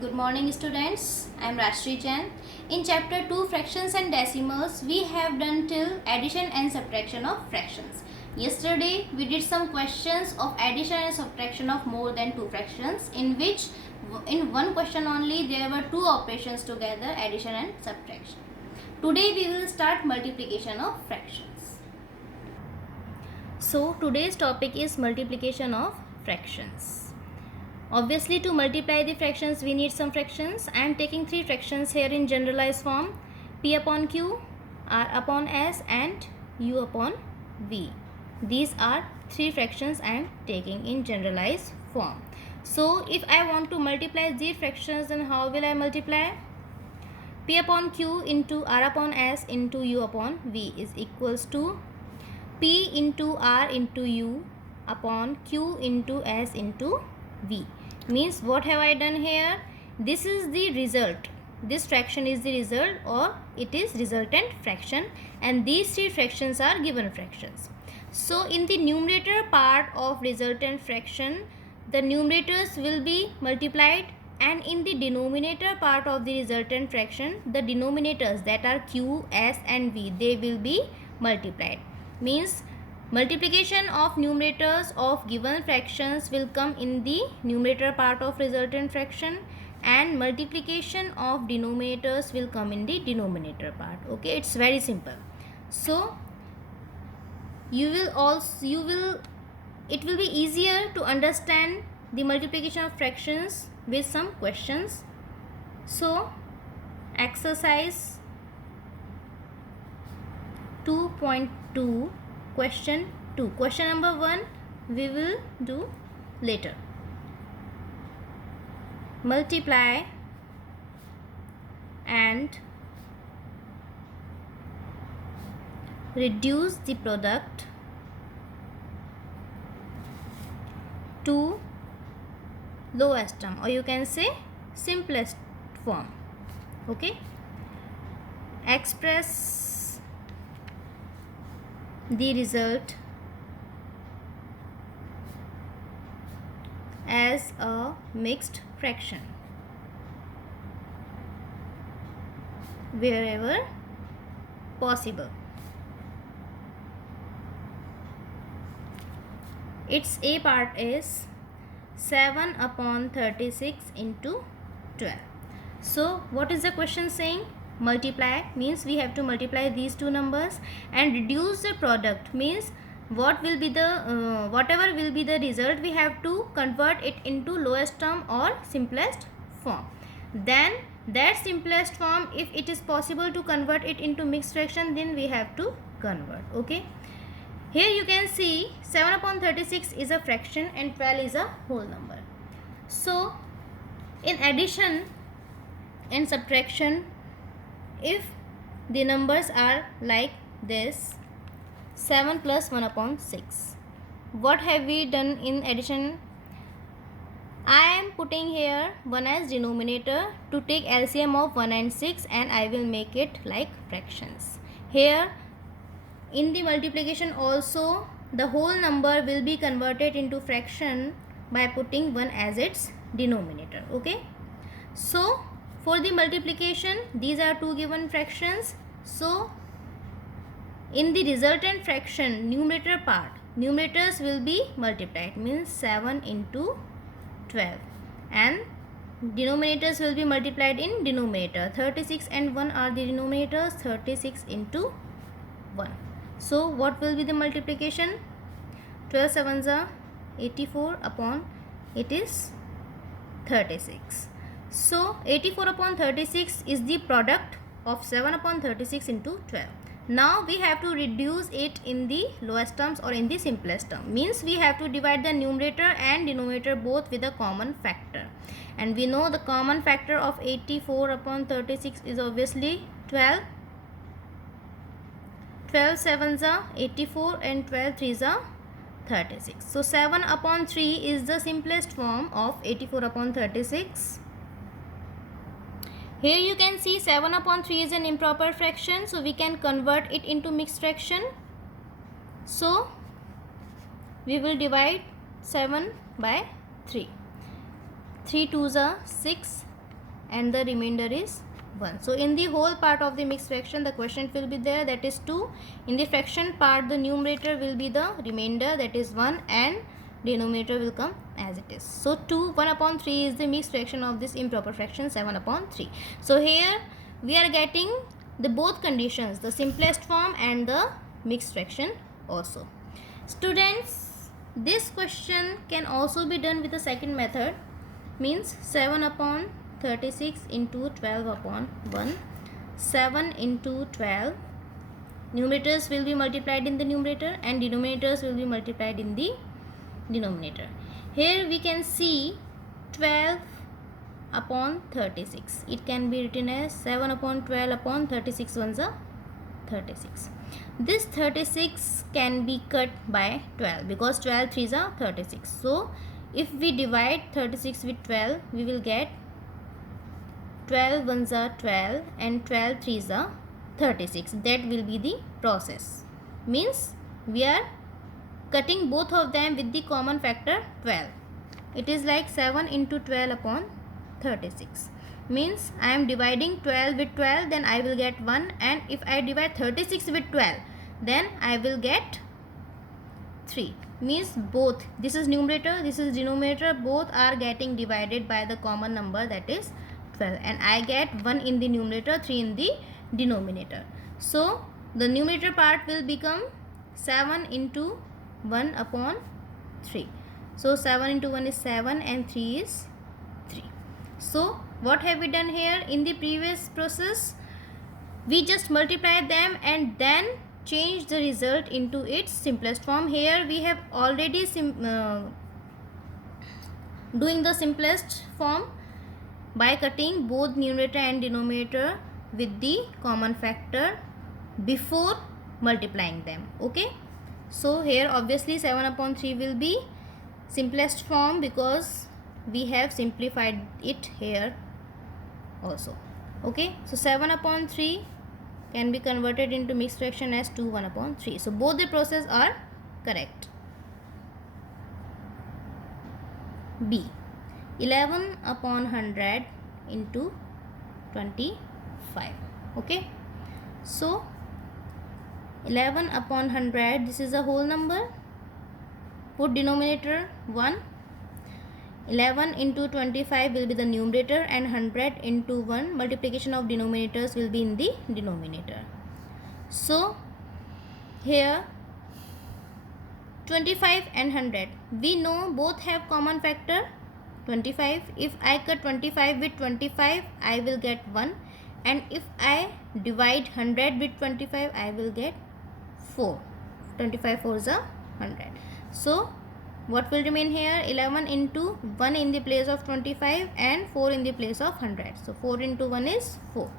Good morning students, I am Rashri Jain. In chapter 2 fractions and decimals we have done till addition and subtraction of fractions. Yesterday we did some questions of addition and subtraction of more than 2 fractions, in which in one question only there were 2 operations together, addition and subtraction. Today we will start multiplication of fractions. So today's topic is multiplication of fractions. Obviously, to multiply the fractions we need some fractions. I am taking 3 fractions here in generalized form: p upon q, r upon s and u upon v. These are 3 fractions I am taking in generalized form. So if I want to multiply these fractions, then how will I multiply? P upon q into r upon s into u upon v is equals to p into r into u upon q into s into v. Means what have I done here? This is the result. This fraction is the result, or it is resultant fraction, and these 3 fractions are given fractions. So in the numerator part of resultant fraction, the numerators will be multiplied, and in the denominator part of the resultant fraction, the denominators, that are q, s and v, they will be multiplied. Means multiplication of numerators of given fractions will come in the numerator part of resultant fraction, and multiplication of denominators will come in the denominator part. Okay, it's very simple. So it will be easier to understand the multiplication of fractions with some questions. So exercise 2.2 question 2. Question number 1 we will do later. Multiply and reduce the product to lowest term, or you can say simplest form. Okay, express the result as a mixed fraction wherever possible. Its A part is 7 upon 36 into 12. So what is the question saying? Multiply means we have to multiply these two numbers, and reduce the product means what will be the whatever will be the result, we have to convert it into lowest term or simplest form. Then that simplest form, if it is possible to convert it into mixed fraction, then we have to convert. Okay, here you can see 7 upon 36 is a fraction and 12 is a whole number. So in addition and subtraction, if the numbers are like this, 7 plus 1 upon 6, what have we done in addition? I am putting here 1 as denominator to take LCM of 1 and 6, and I will make it like fractions. Here in the multiplication also, the whole number will be converted into fraction by putting 1 as its denominator. Okay, so for the multiplication, these are 2 given fractions. So in the resultant fraction numerator part, numerators will be multiplied, means 7 into 12, and denominators will be multiplied in denominator. 36 and 1 are the denominators, 36 into 1. So what will be the multiplication? 12 sevens are 84 upon it is 36. So 84 upon 36 is the product of 7 upon 36 into 12. Now we have to reduce it in the lowest terms or in the simplest term. Means we have to divide the numerator and denominator both with a common factor. And we know the common factor of 84 upon 36 is obviously 12. 12 sevens are 84 and 12 threes are 36. So 7 upon 3 is the simplest form of 84 upon 36. Here you can see 7 upon 3 is an improper fraction, so we can convert it into mixed fraction. So we will divide 7 by 3. 3 2s are 6, and the remainder is 1. So in the whole part of the mixed fraction, the quotient will be there, that is 2. In the fraction part, the numerator will be the remainder, that is 1, and denominator will come as it is. So 1 upon 3 is the mixed fraction of this improper fraction 7 upon 3. So here we are getting the both conditions, the simplest form and the mixed fraction also. Students, this question can also be done with the second method, means 7 upon 36 into 12 upon 1. 7 into 12, numerators will be multiplied in the numerator and denominators will be multiplied in the denominator. Here we can see 12 upon 36. It can be written as 7 upon 12 upon 36 ones are 36. This 36 can be cut by 12 because 12 threes are 36. So if we divide 36 with 12, we will get 12 ones are 12 and 12 threes are 36. That will be the process. Means we are cutting both of them with the common factor 12. It is like 7 into 12 upon 36. Means I am dividing 12 with 12, then I will get 1, and if I divide 36 with 12, then I will get 3. Means both, this is numerator, this is denominator, both are getting divided by the common number, that is 12, and I get 1 in the numerator, 3 in the denominator. So the numerator part will become 7 into 1 upon 3. So 7 into 1 is 7 and 3 is 3. So what have we done here? In the previous process, we just multiply them and then change the result into its simplest form. Here we have already doing the simplest form by cutting both numerator and denominator with the common factor before multiplying them. Okay, so here obviously 7 upon 3 will be simplest form because we have simplified it here also. Okay, so 7 upon 3 can be converted into mixed fraction as 2 1 upon 3. So both the process are correct. B, 11 upon 100 into 25. Okay, so 11 upon 100, this is a whole number, put denominator 1. 11 into 25 will be the numerator and 100 into 1, multiplication of denominators will be in the denominator. So here 25 and 100, we know both have common factor 25. If I cut 25 with 25, I will get 1, and if I divide 100 with 25, I will get 4. 25 4 is a 100. So what will remain here? 11 into 1 in the place of 25 and 4 in the place of 100. So 4 into 1 is 4.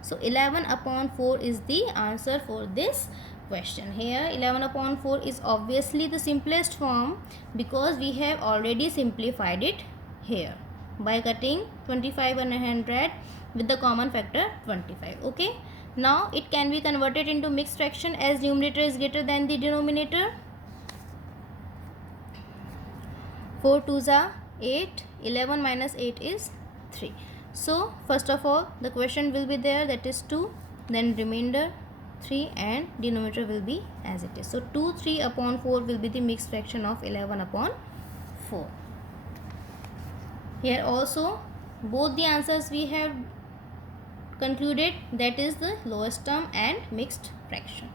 So 11 upon 4 is the answer for this question. Here 11 upon 4 is obviously the simplest form because we have already simplified it here by cutting 25 and 100 with the common factor 25. Okay, now it can be converted into mixed fraction as numerator is greater than the denominator. 4 2s are 8, 11 minus 8 is 3. So first of all the question will be there, that is 2, then remainder 3 and denominator will be as it is. So 2 3 upon 4 will be the mixed fraction of 11 upon 4. Here also both the answers we have concluded, that is the lowest term and mixed fraction.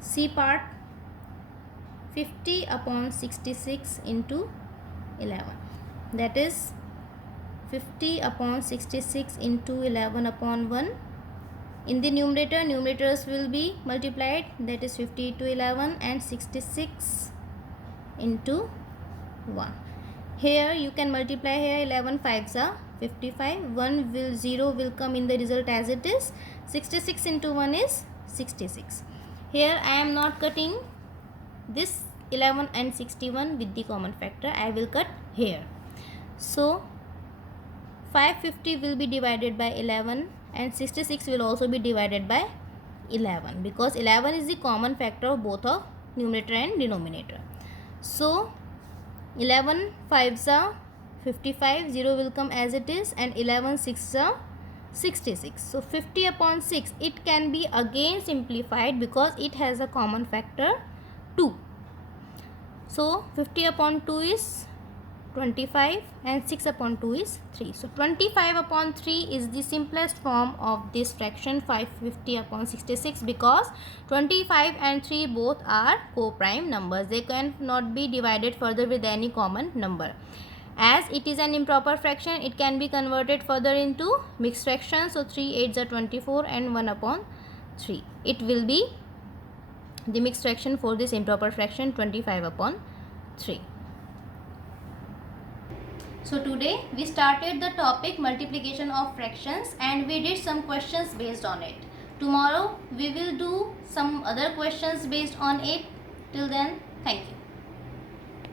C part, 50 upon 66 into 11, that is 50 upon 66 into 11 upon 1. In the numerator, numerators will be multiplied, that is 50 into 11 and 66 into 1. Here you can multiply, here 11 5s are 55, 0 will come in the result as it is. 66 into 1 is 66. Here I am not cutting this 11 and 61 with the common factor, I will cut here. So 550 will be divided by 11 and 66 will also be divided by 11 because 11 is the common factor of both of numerator and denominator. So 11 5s are 55, 0 will come as it is, and 11 6 are 66. So 50 upon 6, it can be again simplified because it has a common factor 2. So 50 upon 2 is 25 and 6 upon 2 is 3. So 25 upon 3 is the simplest form of this fraction 550 upon 66, because 25 and 3 both are co-prime numbers. They cannot be divided further with any common number. As it is an improper fraction, it can be converted further into mixed fraction. So 3 8s are 24 and 1 upon 3. It will be the mixed fraction for this improper fraction 25 upon 3. So today we started the topic multiplication of fractions and we did some questions based on it. Tomorrow we will do some other questions based on it. Till then, thank you.